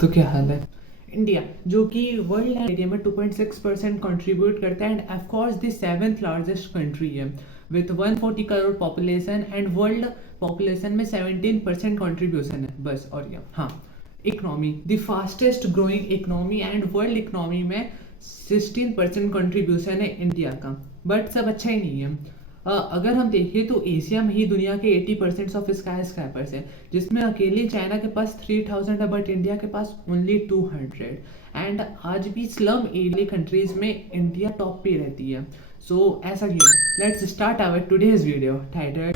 तो क्या हाल है? इंडिया जो कि वर्ल्ड एरिया में 2.6% कंट्रीब्यूट करता है and of course the seventh largest country है with 140 crore population and world population में 17% कंट्रीब्यूशन है बस। और ये हाँ, economy the fastest growing economy and world economy में 16% कंट्रीब्यूशन है इंडिया का। बट सब अच्छा ही नहीं है। अगर हम देखें तो एशिया में ही दुनिया के 80% ऑफ स्काई स्क्रैपर्स है, जिसमें अकेले चाइना के पास 3000 है बट इंडिया के पास ओनली 200। एंड आज भी स्लम एरिया कंट्रीज में इंडिया टॉप पे रहती है। सो ऐसा क्यों? Let's start our today's video title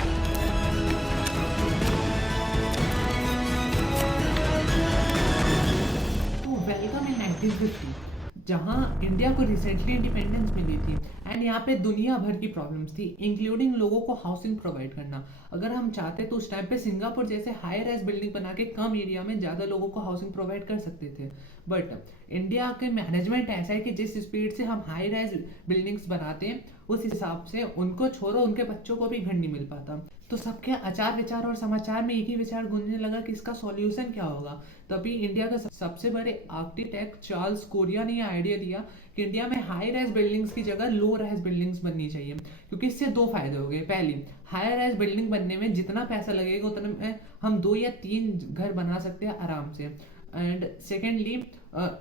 welcome in 1950, जहां इंडिया को रिसेंटली इंडिपेंडेंस मिली थी एंड यहाँ पे दुनिया भर की प्रॉब्लम्स थी इंक्लूडिंग लोगों को हाउसिंग प्रोवाइड करना। अगर हम चाहते तो उस टाइम पे सिंगापुर जैसे हाई राइज बिल्डिंग बना के कम एरिया में ज़्यादा लोगों को हाउसिंग प्रोवाइड कर सकते थे। बट इंडिया के मैनेजमेंट ऐसा है कि जिस स्पीड से हम हाई राइज बिल्डिंग्स बनाते हैं उस हिसाब से उनको छोड़ो उनके बच्चों को भी घर नहीं मिल पाता। तो सबके आचार विचार और समाचार में एक ही विचार गूंजने लगा कि इसका सॉल्यूशन क्या होगा। तभी इंडिया का सबसे बड़े आर्किटेक्ट चार्ल्स कोरिया ने यह आइडिया दिया कि इंडिया में हाई राइज बिल्डिंग्स की जगह लो राइज बिल्डिंग्स बननी चाहिए, क्योंकि इससे दो फायदे हो गए। पहली, हाई राइज बिल्डिंग बनने में जितना पैसा लगेगा उतने में हम 2 या 3 घर बना सकते हैं आराम से। एंड सेकेंडली,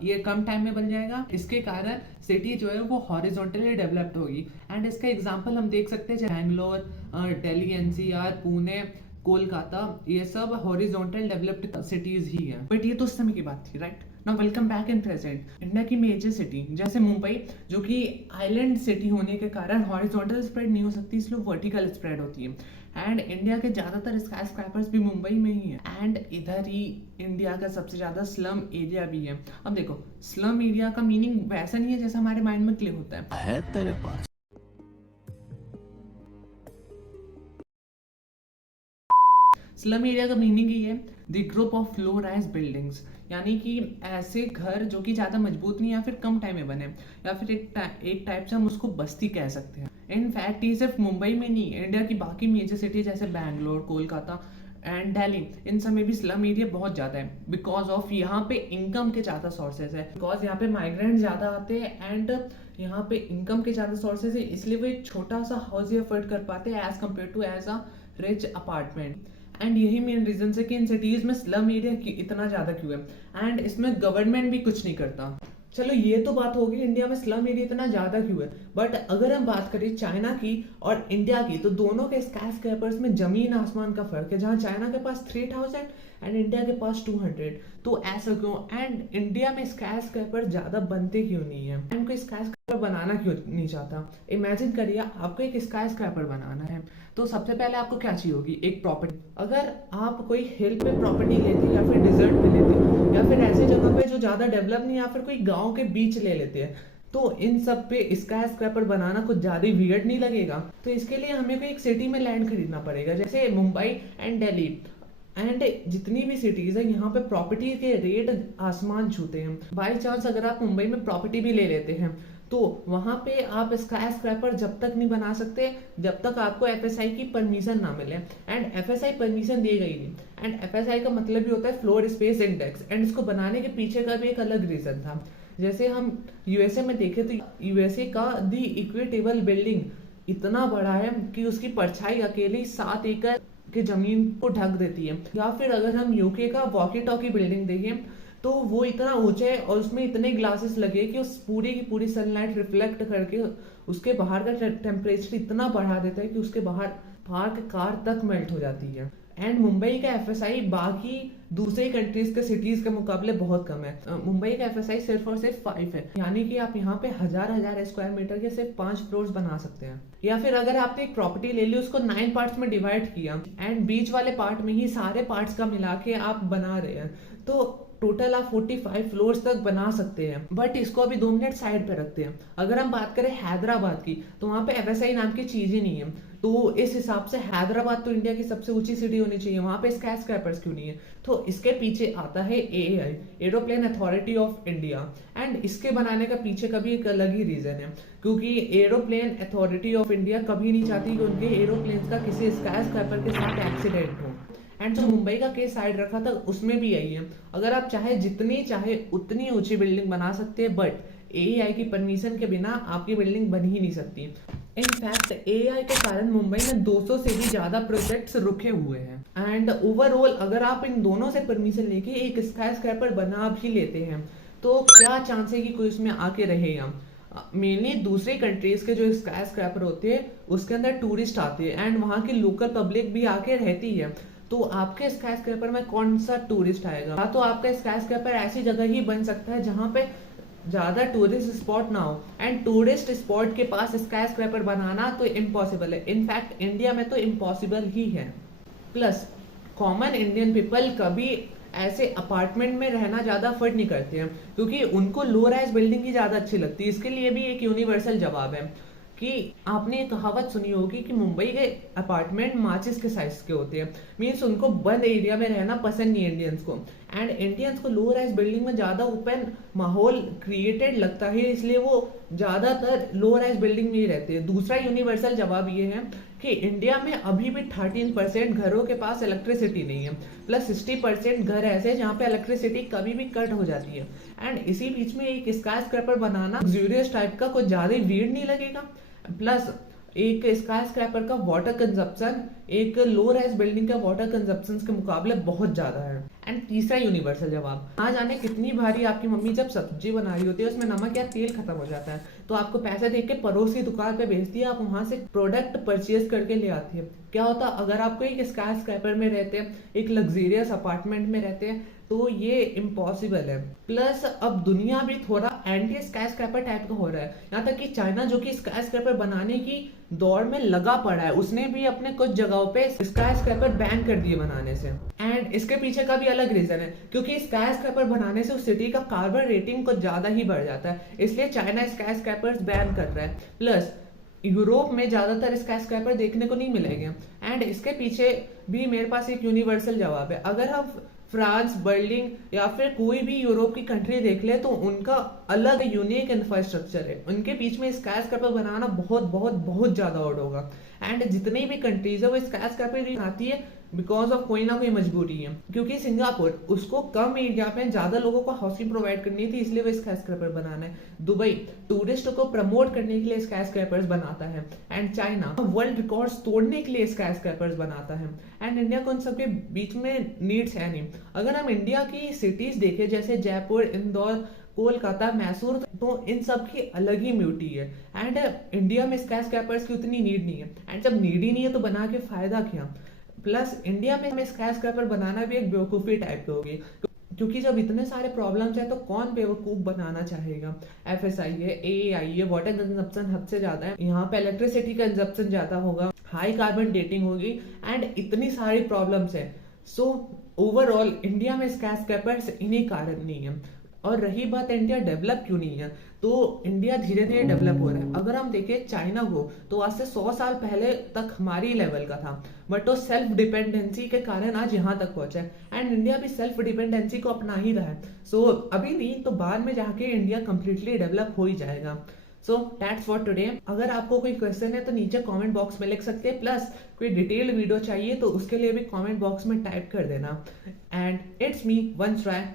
ये कम टाइम में बन जाएगा। इसके कारण सिटी जो है वो हॉरिजॉन्टली डेवलप्ड होगी। एंड इसका एग्जांपल हम देख सकते हैं बैंगलोर, दिल्ली, एनसीआर, पुणे, कोलकाता, ये सब हॉरिजॉन्टल डेवलप्ड सिटीज ही हैं। बट ये तो उस समय की बात थी, right? Now welcome back in present. India की मेजर सिटी जैसे मुंबई, जो कि आइलैंड सिटी होने के कारण हॉरिजॉन्टल स्प्रेड नहीं हो सकती, इसलिए वर्टिकल स्प्रेड होती है। एंड इंडिया के ज़्यादातर स्काई स्क्रैपर्स भी मुंबई में ही है एंड इधर ही इंडिया का सबसे ज़्यादा स्लम एरिया भी है। अब देखो, स्लम एरिया का मीनिंग वैसा नहीं है जैसा हमारे माइंड में क्लिक होता है तेरे पास। स्लम एरिया का मीनिंग ही है the group of low rise buildings, यानी कि ऐसे घर जो कि ज़्यादा मजबूत नहीं या फिर कम टाइम में बने, या फिर एक टाइप से हम उसको बस्ती कह सकते हैं। इनफैक्ट ये सिर्फ मुंबई में नहीं, इंडिया की बाकी मेजर सिटी जैसे बैंगलोर, कोलकाता एंड दिल्ली, इन सब में भी स्लम एरिया बहुत ज़्यादा है बिकॉज ऑफ यहाँ पे इनकम के ज़्यादा सोर्सेज है। बिकॉज यहाँ पे माइग्रेंट ज़्यादा आते हैं एंड यहाँ पे इनकम के ज़्यादा सोर्सेज है, इसलिए वो एक छोटा सा हाउस ही अफोर्ड कर पाते हैं as compare to as a rich apartment. And यही मेन रीजन है कि इन सिटीज में स्लम एरिया इतना ज्यादा क्यों है। एंड इसमें गवर्नमेंट भी कुछ नहीं करता। चलो ये तो बात होगी इंडिया में स्लम एरिया इतना ज्यादा क्यों है। बट अगर हम बात करें चाइना की और इंडिया की, तो दोनों के स्काई स्क्रैपर्स में जमीन आसमान का फर्क है। जहाँ चाइना के पास 3000 एंड इंडिया के पास 200। तो ऐसा क्यों? एंड इंडिया में स्काई स्क्रैपर ज्यादा बनते क्यों नहीं है? उनको स्काई स्क्रैपर बनाना क्यों नहीं चाहता? इमेजिन करिए आपको एक स्काई स्क्रैपर बनाना है, तो सबसे पहले आपको क्या चाहिए होगी? एक प्रॉपर्टी। अगर आप कोई हिल पे प्रॉपर्टी लेते या फिर डिजर्ट पे लेते या फिर ऐसी जगह पे जो ज्यादा डेवलप नहीं, या फिर कोई गांव के बीच ले लेते हैं, तो इन सब पे स्काई स्क्रैपर बनाना कुछ ज्यादा वियर्ड नहीं लगेगा? तो इसके लिए हमें कोई एक सिटी में लैंड खरीदना पड़ेगा, जैसे मुंबई एंड दिल्ली एंड जितनी भी सिटीज है, यहाँ पे प्रॉपर्टी के रेट आसमान छूते हैं। बाई चांस अगर आप मुंबई में प्रॉपर्टी भी ले लेते हैं, तो वहां पे आप स्काई स्क्रैपर जब तक नहीं बना सकते जब तक आपको एफएसआई की परमिशन ना मिले। एंड एफएसआई परमिशन दी गई नहीं। एंड एफएसआई का मतलब भी होता है फ्लोर स्पेस इंडेक्स। एंड इसको बनाने के पीछे का भी एक अलग रीजन था। जैसे हम यूएसए में देखें तो यूएसए का दी इक्विटेबल बिल्डिंग इतना बड़ा है कि उसकी परछाई अकेले 7 एकड़ की जमीन को ढक देती है। या फिर अगर हम यूके का वॉकी टॉकी बिल्डिंग देखें तो वो इतना ऊंचा है और उसमें इतने ग्लासेस लगे कि उस पूरी की पूरी सनलाइट रिफ्लेक्ट करके उसके बाहर का टेम्परेचर इतना बढ़ा देता है कि उसके बाहर की कार तक मेल्ट हो जाती है। एंड मुंबई का एफएसआई बाकी दूसरे कंट्रीज के सिटीज के मुकाबले बहुत कम है। मुंबई का एफएसआई सिर्फ और सिर्फ 5 है, यानी कि आप यहाँ पे हजार स्क्वायर मीटर के सिर्फ 5 फ्लोर्स बना सकते हैं। या फिर अगर आपने एक प्रॉपर्टी ले ली, उसको 9 पार्ट्स में डिवाइड किया एंड बीच वाले पार्ट में ही सारे पार्ट्स का मिला के आप बना रहे हैं, तो टोटल आप 45 फ्लोर्स तक बना सकते हैं। बट इसको अभी 2 मिनट साइड पे रखते हैं। अगर हम बात करें हैदराबाद की, तो वहां पे एफएसआई नाम की चीज ही नहीं है। तो इस हिसाब से हैदराबाद तो इंडिया की सबसे ऊंची सिटी होनी चाहिए, वहां पे स्काई स्क्रैपर्स क्यों नहीं है? तो इसके पीछे आता है AAI, aeroplane authority of India. And इसके बनाने का पीछे का भी एक अलग ही रीजन है, क्योंकि एरोप्लेन अथॉरिटी ऑफ इंडिया कभी नहीं चाहती कि उनके एरोप्लेन का किसी स्काई स्क्रैपर के साथ एक्सीडेंट हो। एंड जो मुंबई का केस साइड रखा था उसमें भी यही है, अगर आप चाहे जितनी चाहे उतनी ऊंची बिल्डिंग बना सकते हैं, बट एआई की परमिशन के बिना आपकी बिल्डिंग बन ही नहीं सकती। इनफैक्ट एआई के कारण मुंबई में 200 से भी ज्यादा प्रोजेक्ट्स रुके हुए हैं। एंड ओवरऑल अगर आप इन दोनों से परमिशन लेके एक स्काई स्क्रैपर बना भी लेते हैं तो क्या चांस है कि कोई उसमें आके रहेगा। मेनली दूसरी कंट्रीज के जो स्काई स्क्रैपर होते हैं उसके अंदर टूरिस्ट आते हैं एंड वहाँ की लोकल पब्लिक भी आके रहती है, तो आपके स्काई स्क्रैपर में कौन सा टूरिस्ट आएगा। तो आपका स्काई स्क्रैपर ऐसी जगह ही बन सकता है जहाँ पे ज्यादा टूरिस्ट स्पॉट ना हो, एंड टूरिस्ट स्पॉट के पास स्काई स्क्रैपर बनाना तो इम्पॉसिबल है। इनफैक्ट इंडिया में तो इम्पॉसिबल ही है। प्लस कॉमन इंडियन पीपल कभी ऐसे अपार्टमेंट में रहना ज्यादा अफोर्ड नहीं करते हैं, क्योंकि उनको लो राइज बिल्डिंग ही ज्यादा अच्छी लगती है। इसके लिए भी एक यूनिवर्सल जवाब है कि आपने ये कहावत सुनी होगी कि मुंबई के अपार्टमेंट माचिस के साइज के होते हैं, मीन्स उनको बंद एरिया में रहना पसंद नहीं है इंडियंस को। एंड इंडियंस को लो राइज बिल्डिंग में ज्यादा ओपन माहौल क्रिएटेड लगता है, इसलिए वो ज्यादातर लो राइज बिल्डिंग में ही रहते हैं। दूसरा यूनिवर्सल जवाब ये है कि इंडिया में अभी भी 13% घरों के पास इलेक्ट्रिसिटी नहीं है, प्लस 60% घर ऐसे हैं जहाँ पे इलेक्ट्रिसिटी कभी भी कट हो जाती है। एंड इसी बीच में एक स्काई स्क्रैपर बनाना लग्जूरियस टाइप का कुछ ज्यादा भीड़ नहीं लगेगा। प्लस एक स्काई स्क्रैपर का वाटर कंजप्शन एक लो राइज बिल्डिंग का वाटर कंजप्शन के मुकाबले बहुत ज्यादा है। एंड तीसरा यूनिवर्सल जवाब, ना जाने कितनी भारी आपकी मम्मी जब सब्जी बना रही होती है उसमें नमक या तेल खत्म हो जाता है, तो आपको पैसे दे के पड़ोस की दुकान पे भेजती है, आप वहां से प्रोडक्ट परचेज करके ले आती है। क्या होता अगर आपको एक स्काई स्क्रैपर में रहते हैं, एक लग्जरियस अपार्टमेंट में रहते हैं, तो ये इम्पॉसिबल है। प्लस अब दुनिया भी थोड़ा एंटी स्काई स्क्रैपर टाइप का हो रहा है, यहाँ तक कि चाइना जो कि स्काई स्क्रैपर बनाने की दौड़ में लगा पड़ा है, उसने भी अपने कुछ जगहों पे स्काई स्क्रैपर बैन कर दिए बनाने से। एंड इसके पीछे का भी अलग रीजन है, क्योंकि स्काई स्क्रैपर बनाने से उस सिटी का कार्बन रेटिंग कुछ ज्यादा ही बढ़ जाता है, इसलिए चाइना स्काई स्क्रैपर्स बैन कर रहा है। प्लस यूरोप में ज्यादातर स्काई स्क्रैपर देखने को नहीं मिलेंगे। एंड इसके पीछे भी मेरे पास एक यूनिवर्सल जवाब है, अगर हम फ्रांस, बर्लिन या फिर कोई भी यूरोप की कंट्री देख ले तो उनका अलग यूनिक इंफ्रास्ट्रक्चर है, उनके बीच में स्काई स्क्रैपर बनाना बहुत बहुत बहुत ज्यादा हार्ड होगा। एंड जितनी भी कंट्रीज है वो स्काई स्क्रैपर बनाती है बिकॉज ऑफ कोई ना कोई मजबूरी है, क्योंकि सिंगापुर उसको कम एरिया में ज्यादा लोगों को हाउसिंग प्रोवाइड करनी थी, इसलिए वो स्काई स्क्रैपर बनाना है। दुबई टूरिस्ट को प्रमोट करने के लिए स्काई स्क्रैपर्स बनाता है। एंड चाइना वर्ल्ड रिकॉर्ड्स तोड़ने के लिए स्काई स्क्रैपर्स बनाता है। एंड इंडिया को उन सबके बीच में नीड्स है नहीं। अगर हम इंडिया की सिटीज देखें जैसे जयपुर, इंदौर, कोलकाता, मैसूर, तो इन सब की अलग ही ब्यूटी है। एंड इंडिया में स्काई स्क्रैपर्स की उतनी नीड नहीं है, एंड जब नीड ही नहीं है तो बना के फायदा क्या। प्लस इंडिया में हमें स्काई स्क्रैपर बनाना भी एक बेवकूफ़ी टाइप की होगी, क्योंकि जब इतने सारे प्रॉब्लम्स हैं तो कौन बेवकूफ बनाना चाहेगा। एफएसआई है, एआई है, वाटर कंजप्शन हद से ज्यादा है, यहाँ पे इलेक्ट्रिसिटी कंजप्शन ज्यादा होगा, हाई कार्बन डेटिंग होगी, एंड इतनी सारी प्रॉब्लम्स है। सो ओवरऑल इंडिया में स्काई स्क्रैपर्स इन्हीं कारण नहीं है। और रही बात इंडिया डेवलप क्यों नहीं है, तो इंडिया धीरे धीरे डेवलप हो रहा है। अगर हम देखें चाइना को, तो आज से 100 साल पहले तक हमारी लेवल का था, बट वो सेल्फ डिपेंडेंसी के कारण आज यहाँ तक पहुंचा है। एंड इंडिया भी सेल्फ डिपेंडेंसी को अपना ही रहा है। सो अभी नहीं तो बाद में जाके इंडिया कंप्लीटली डेवलप हो ही जाएगा। So that's for today. अगर आपको कोई क्वेश्चन है तो नीचे कमेंट बॉक्स में लिख सकते हैं, प्लस कोई डिटेल्ड वीडियो चाहिए तो उसके लिए भी कमेंट बॉक्स में टाइप कर देना। एंड इट्स मी वंश राय।